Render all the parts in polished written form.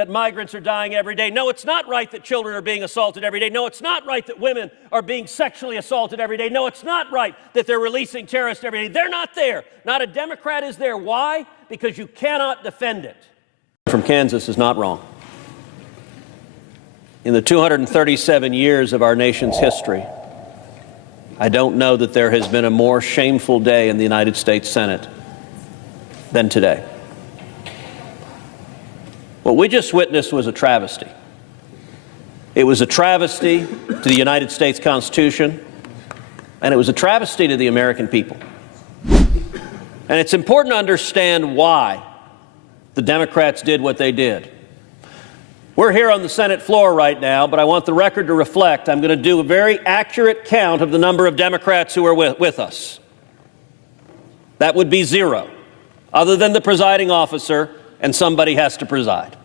that migrants are dying every day. No, it's not right that children are being assaulted every day. No, it's not right that women are being sexually assaulted every day. No, it's not right that they're releasing terrorists every day. They're not there. Not a Democrat is there. Why? Because you cannot defend it. From Kansas is not wrong. In the 237 years of our nation's history, I don't know that there has been a more shameful day in the United States Senate than today. What we just witnessed was a travesty. It was a travesty to the United States Constitution, and it was a travesty to the American people. And it's important to understand why the Democrats did what they did. We're here on the Senate floor right now, but I want the record to reflect I'm going to do a very accurate count of the number of Democrats who are with us. That would be 0, other than the presiding officer, and somebody has to preside.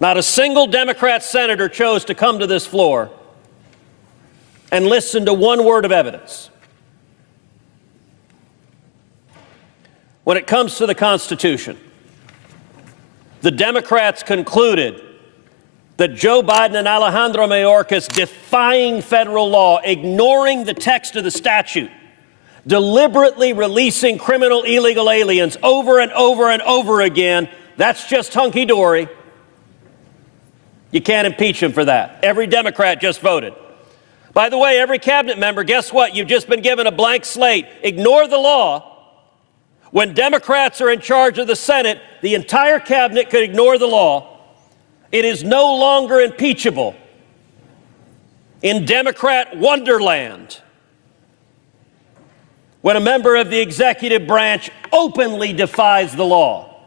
Not a single Democrat senator chose to come to this floor and listen to one word of evidence. When it comes to the Constitution, the Democrats concluded that Joe Biden and Alejandro Mayorkas defying federal law, ignoring the text of the statute, deliberately releasing criminal illegal aliens over and over and over again, that's just hunky-dory. You can't impeach him for that. Every Democrat just voted. By the way, every cabinet member, guess what? You've just been given a blank slate. Ignore the law. When Democrats are in charge of the Senate, the entire cabinet could ignore the law. It is no longer impeachable. In Democrat wonderland, when a member of the executive branch openly defies the law.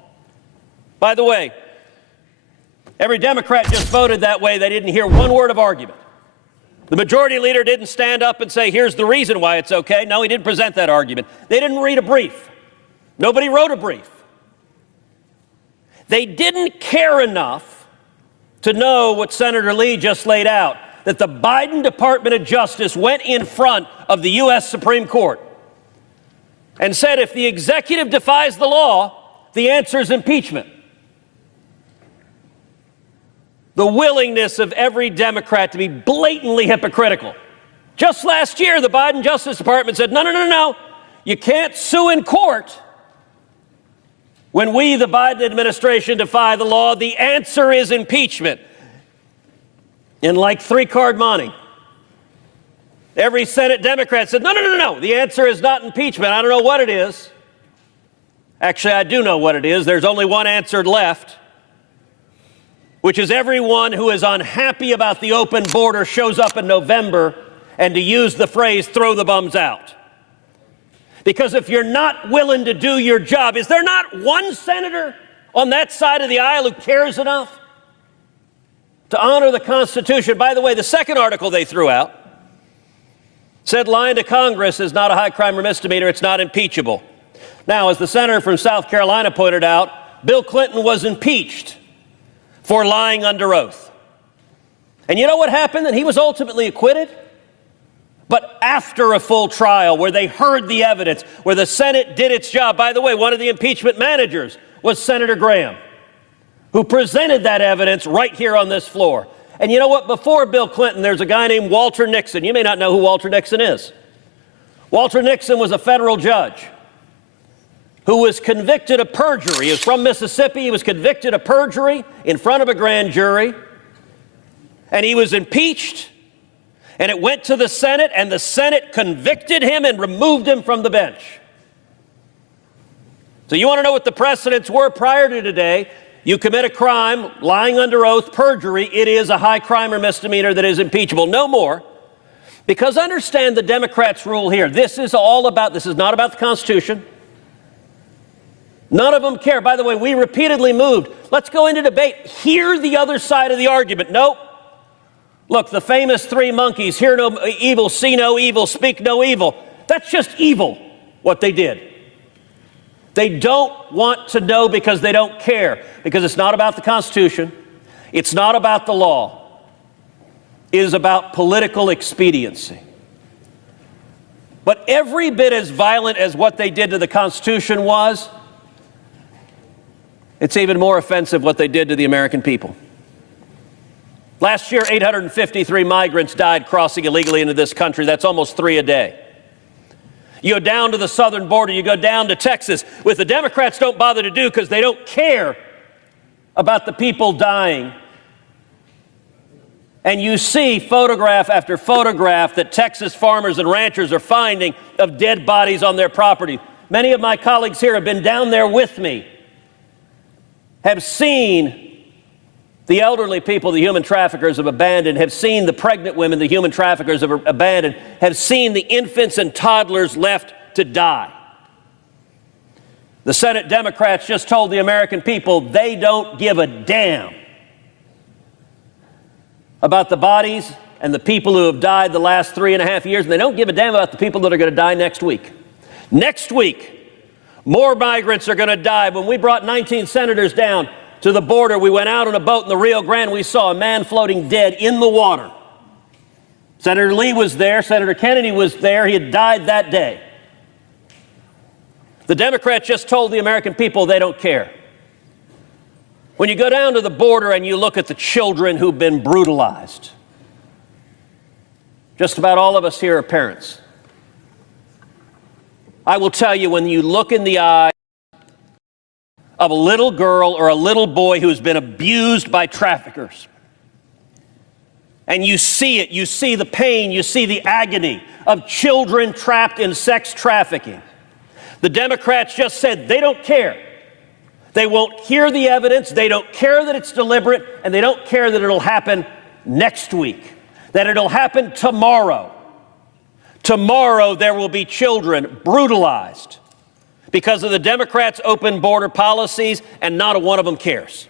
By the way, every Democrat just voted that way. They didn't hear one word of argument. The majority leader didn't stand up and say, here's the reason why it's okay. No, he didn't present that argument. They didn't read a brief. Nobody wrote a brief. They didn't care enough to know what Senator Lee just laid out, that the Biden Department of Justice went in front of the U.S. Supreme Court and said if the executive defies the law, the answer is impeachment. The willingness of every Democrat to be blatantly hypocritical. Just last year, the Biden Justice Department said, no, you can't sue in court when we, the Biden administration, defy the law. The answer is impeachment. In like 3-card money. Every Senate Democrat said, no, the answer is not impeachment. I don't know what it is. Actually, I do know what it is. There's only one answer left, which is everyone who is unhappy about the open border shows up in November, and to use the phrase, throw the bums out. Because if you're not willing to do your job, is there not one senator on that side of the aisle who cares enough to honor the Constitution? By the way, the second article they threw out said lying to Congress is not a high crime or misdemeanor, it's not impeachable. Now, as the senator from South Carolina pointed out, Bill Clinton was impeached for lying under oath. And you know what happened? And he was ultimately acquitted. But after a full trial where they heard the evidence, where the Senate did its job. By the way, one of the impeachment managers was Senator Graham, who presented that evidence right here on this floor. And you know what? Before Bill Clinton, there's a guy named Walter Nixon. You may not know who Walter Nixon is. Walter Nixon was a federal judge who was convicted of perjury. He was from Mississippi. He was convicted of perjury in front of a grand jury. And he was impeached. And it went to the Senate, and the Senate convicted him and removed him from the bench. So you want to know what the precedents were prior to today? You commit a crime, lying under oath, perjury, it is a high crime or misdemeanor that is impeachable. No more. Because understand the Democrats' rule here. This is not about the Constitution. None of them care. By the way, we repeatedly moved. Let's go into debate. Hear the other side of the argument. Nope. Look, the famous 3 monkeys, hear no evil, see no evil, speak no evil. That's just evil, what they did. They don't want to know because they don't care, because it's not about the Constitution. It's not about the law. It is about political expediency. But every bit as violent as what they did to the Constitution was, It's even more offensive what they did to the American people. Last year, 853 migrants died crossing illegally into this country. That's almost 3 a day. You go down to the southern border, you go down to Texas, which the Democrats don't bother to do because they don't care about the people dying. And you see photograph after photograph that Texas farmers and ranchers are finding of dead bodies on their property. Many of my colleagues here have been down there with me, have seen the elderly people the human traffickers have abandoned, have seen the pregnant women the human traffickers have abandoned, have seen the infants and toddlers left to die. The Senate Democrats just told the American people they don't give a damn about the bodies and the people who have died the last 3.5 years, and they don't give a damn about the people that are going to die next week. Next week, more migrants are going to die. When we brought 19 senators down to the border, we went out on a boat in the Rio Grande. We saw a man floating dead in the water. Senator Lee was there. Senator Kennedy was there. He had died that day. The Democrats just told the American people they don't care. When you go down to the border and you look at the children who've been brutalized, just about all of us here are parents. I will tell you, when you look in the eye of a little girl or a little boy who's been abused by traffickers, and you see it, you see the pain, you see the agony of children trapped in sex trafficking, the Democrats just said they don't care. They won't hear the evidence, they don't care that it's deliberate, and they don't care that it'll happen next week, that it'll happen tomorrow. Tomorrow there will be children brutalized because of the Democrats' open border policies, and not a one of them cares.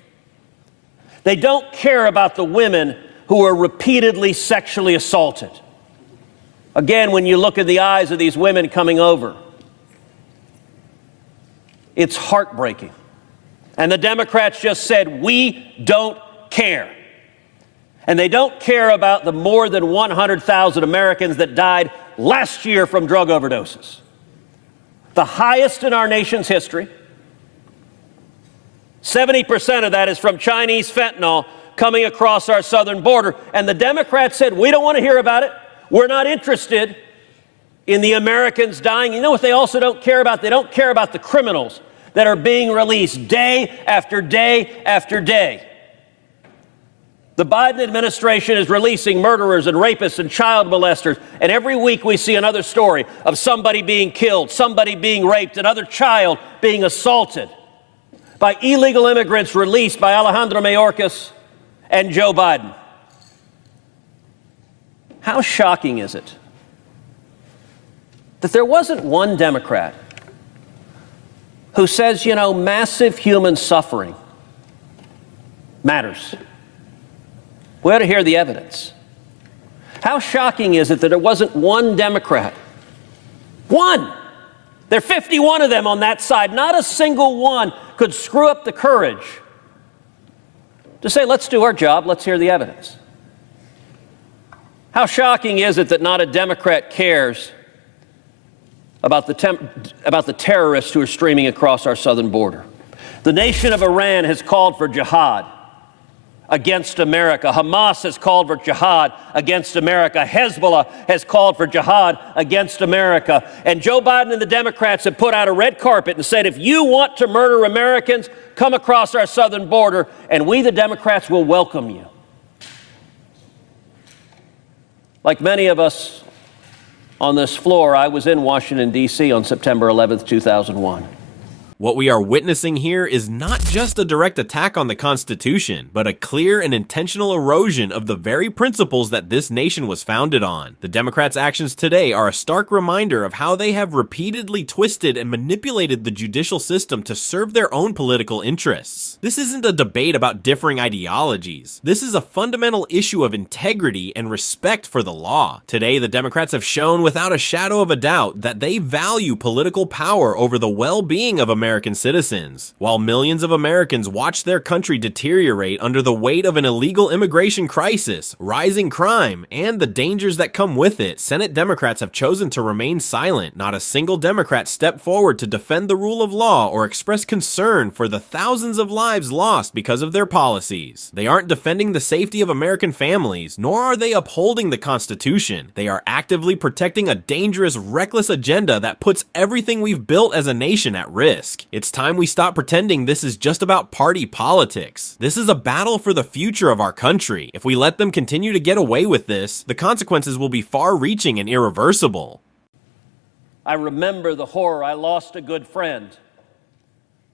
They don't care about the women who are repeatedly sexually assaulted. Again, when you look in the eyes of these women coming over, it's heartbreaking. And the Democrats just said, we don't care. And they don't care about the more than 100,000 Americans that died last year from drug overdoses. The highest in our nation's history. 70% of that is from Chinese fentanyl coming across our southern border. And the Democrats said, we don't want to hear about it. We're not interested in the Americans dying. You know what they also don't care about? They don't care about the criminals that are being released day after day after day. The Biden administration is releasing murderers and rapists and child molesters, and every week we see another story of somebody being killed, somebody being raped, another child being assaulted by illegal immigrants released by Alejandro Mayorkas and Joe Biden. How shocking is it that there wasn't one Democrat who says, you know, massive human suffering matters. We ought to hear the evidence. How shocking is it that there wasn't one Democrat? One! There are 51 of them on that side. Not a single one could screw up the courage to say, let's do our job, let's hear the evidence. How shocking is it that not a Democrat cares about the terrorists who are streaming across our southern border? The nation of Iran has called for jihad against America. Hamas has called for jihad against America. Hezbollah has called for jihad against America. And Joe Biden and the Democrats have put out a red carpet and said, if you want to murder Americans, come across our southern border, and we, the Democrats, will welcome you. Like many of us on this floor, I was in Washington, D.C. on September 11th, 2001. What we are witnessing here is not just a direct attack on the Constitution, but a clear and intentional erosion of the very principles that this nation was founded on. The Democrats' actions today are a stark reminder of how they have repeatedly twisted and manipulated the judicial system to serve their own political interests. This isn't a debate about differing ideologies. This is a fundamental issue of integrity and respect for the law. Today, the Democrats have shown without a shadow of a doubt that they value political power over the well-being of Americans American citizens. While millions of Americans watch their country deteriorate under the weight of an illegal immigration crisis, rising crime, and the dangers that come with it, Senate Democrats have chosen to remain silent. Not a single Democrat stepped forward to defend the rule of law or express concern for the thousands of lives lost because of their policies. They aren't defending the safety of American families, nor are they upholding the Constitution. They are actively protecting a dangerous, reckless agenda that puts everything we've built as a nation at risk. It's time we stop pretending this is just about party politics. This is a battle for the future of our country. If we let them continue to get away with this, the consequences will be far-reaching and irreversible. I remember the horror. I lost a good friend,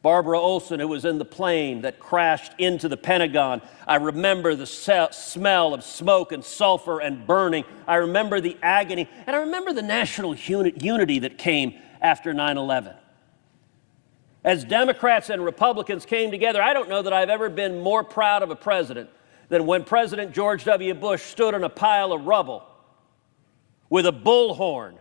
Barbara Olson, who was in the plane that crashed into the Pentagon. I remember the smell of smoke and sulfur and burning. I remember the agony, and I remember the national unity that came after 9/11. As Democrats and Republicans came together, I don't know that I've ever been more proud of a president than when President George W. Bush stood on a pile of rubble with a bullhorn,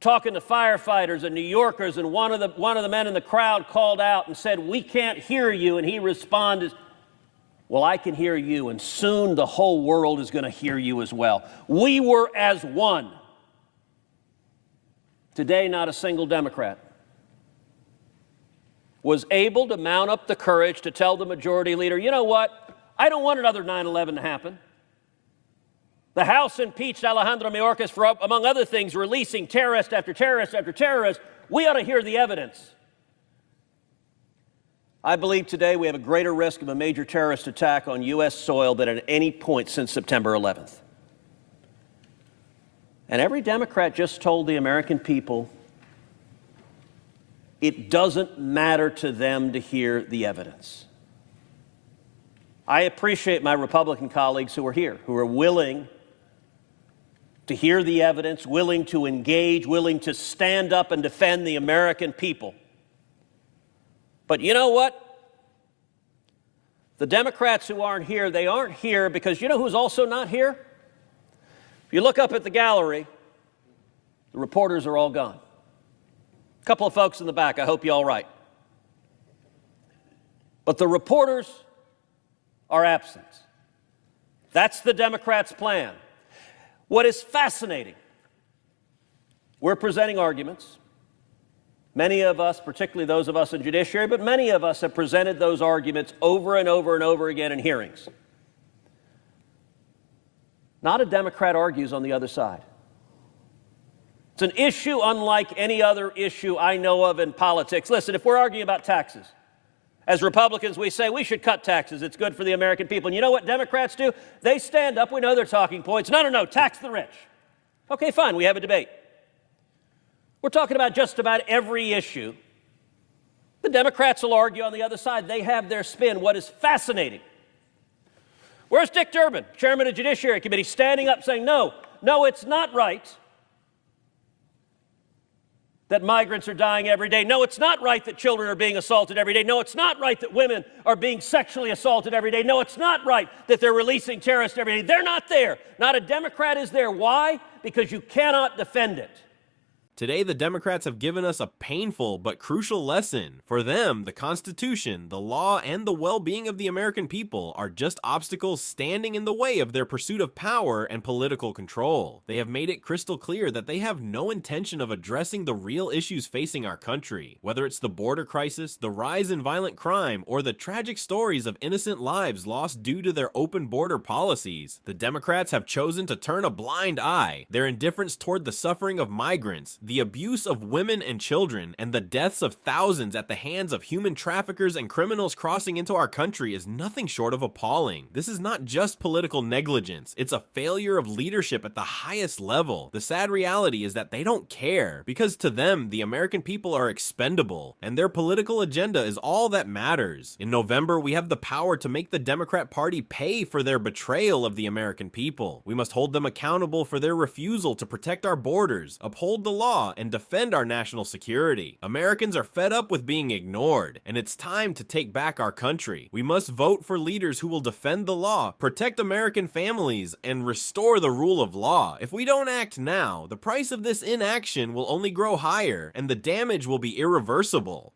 talking to firefighters and New Yorkers, and one of the men in the crowd called out and said, "We can't hear you," and he responded, "Well, I can hear you, and soon the whole world is going to hear you as well." We were as one. Today, not a single Democrat was able to mount up the courage to tell the majority leader, "You know what? I don't want another 9/11 to happen." The House impeached Alejandro Mayorkas for, among other things, releasing terrorist after terrorist after terrorist. We ought to hear the evidence. I believe today we have a greater risk of a major terrorist attack on U.S. soil than at any point since September 11th. And every Democrat just told the American people it doesn't matter to them to hear the evidence. I appreciate my Republican colleagues who are here, who are willing to hear the evidence, willing to engage, willing to stand up and defend the American people. But you know what? The Democrats who aren't here, they aren't here because you know who's also not here? If you look up at the gallery, the reporters are all gone. A couple of folks in the back, I hope you're all right. But the reporters are absent. That's the Democrats' plan. What is fascinating, we're presenting arguments. Many of us, particularly those of us in judiciary, but many of us have presented those arguments over and over and over again in hearings. Not a Democrat argues on the other side. It's an issue unlike any other issue I know of in politics. Listen, if we're arguing about taxes, as Republicans, we say we should cut taxes. It's good for the American people. And you know what Democrats do? They stand up. We know their talking points. No, tax the rich. Okay, fine. We have a debate. We're talking about just about every issue. The Democrats will argue on the other side. They have their spin. What is fascinating? Where's Dick Durbin, chairman of the Judiciary Committee, standing up saying, no, it's not right that migrants are dying every day. No, it's not right that children are being assaulted every day. No, it's not right that women are being sexually assaulted every day. No, it's not right that they're releasing terrorists every day. They're not there. Not a Democrat is there. Why? Because you cannot defend it. Today, the Democrats have given us a painful but crucial lesson. For them, the Constitution, the law, and the well-being of the American people are just obstacles standing in the way of their pursuit of power and political control. They have made it crystal clear that they have no intention of addressing the real issues facing our country. Whether it's the border crisis, the rise in violent crime, or the tragic stories of innocent lives lost due to their open border policies, the Democrats have chosen to turn a blind eye. Their indifference toward the suffering of migrants, the abuse of women and children, and the deaths of thousands at the hands of human traffickers and criminals crossing into our country is nothing short of appalling. This is not just political negligence, it's a failure of leadership at the highest level. The sad reality is that they don't care, because to them, the American people are expendable, and their political agenda is all that matters. In November, we have the power to make the Democrat Party pay for their betrayal of the American people. We must hold them accountable for their refusal to protect our borders, uphold the law, law and defend our national security. Americans are fed up with being ignored, and it's time to take back our country. We must vote for leaders who will defend the law, protect American families, and restore the rule of law. If we don't act now, the price of this inaction will only grow higher, and the damage will be irreversible.